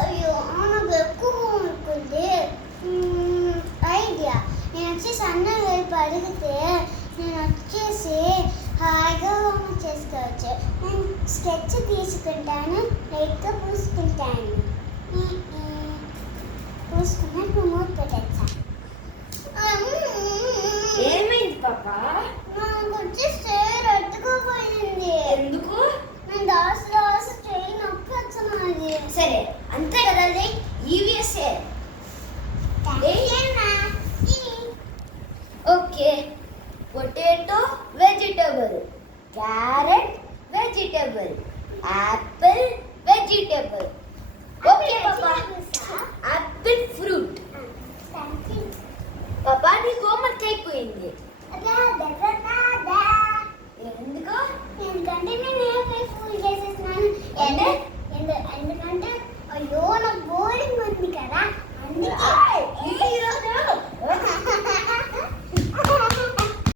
అయ్యో నాకు ఎక్కువ అనుకుంది. ఐడియా, నేను వచ్చేసి అన్నం వైపు అడిగితే నేను వచ్చేసి హాయిగా హోంవర్క్ చేసుకోవచ్చు. నేను స్కెచ్ తీసుకుంటాను, లైట్గా పూసుకుంటాను. పూసుకున్నాక నువ్వు మూత పెట్టచ్చా? ఏమైంది పాపా? నాకు వచ్చేసి రట్టుకోపోయింది. ఎందుకు? నేను దాసు చేయి నొప్పి వచ్చినది. సరే అంతే కదా, ఈవీఎస్ఏ. Okay, potato vegetable, carrot vegetable, apple vegetable. Okay పాపా, యాపిల్ ఫ్రూట్. పాపా నీ హోంవర్క్ అయిపోయింది. ఎందుకు? ఎందుకంటే నేను ఫుల్ చేసేస్తున్నాను. ఎందుకంటే అయ్యో నాకు బోరింగ్ ఉంది కదా, అందుకే